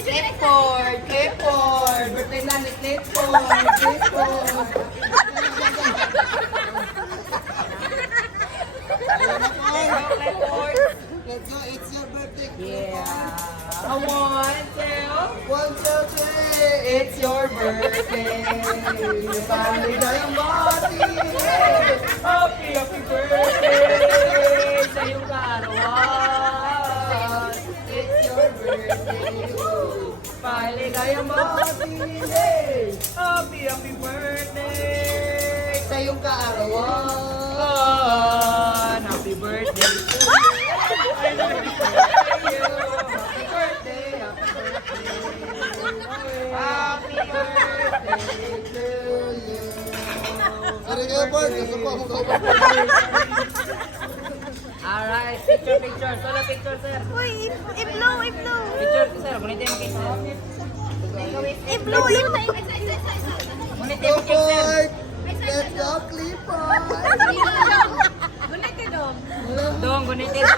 Clipboard, clipboard. Birthday na ni clipboard, clipboard. Clipboard. Let's go, it's your birthday. Yeah. A 1, 2. 1, 2, 3. It's your birthday. Family Diamante. Happy, happy birthday sa iyong kaarawan. It's your birthday. Family Diamante. Happy, happy birthday sa iyong kaarawan. Happy birthday to you. Happy birthday, happy birthday. Happy birthday to you. Sorry kayo, Bart. Gusto ko akong kaupap. Alright, picture, picture. Solo picture, sir. Uy, i-blow, i-blow. Picture, sir. Gunit yung cake, sir. I-blow, i-blow. Gunit Go, yung cake, sir. Bart. Let's go, Clipboard. Dong, gunit yung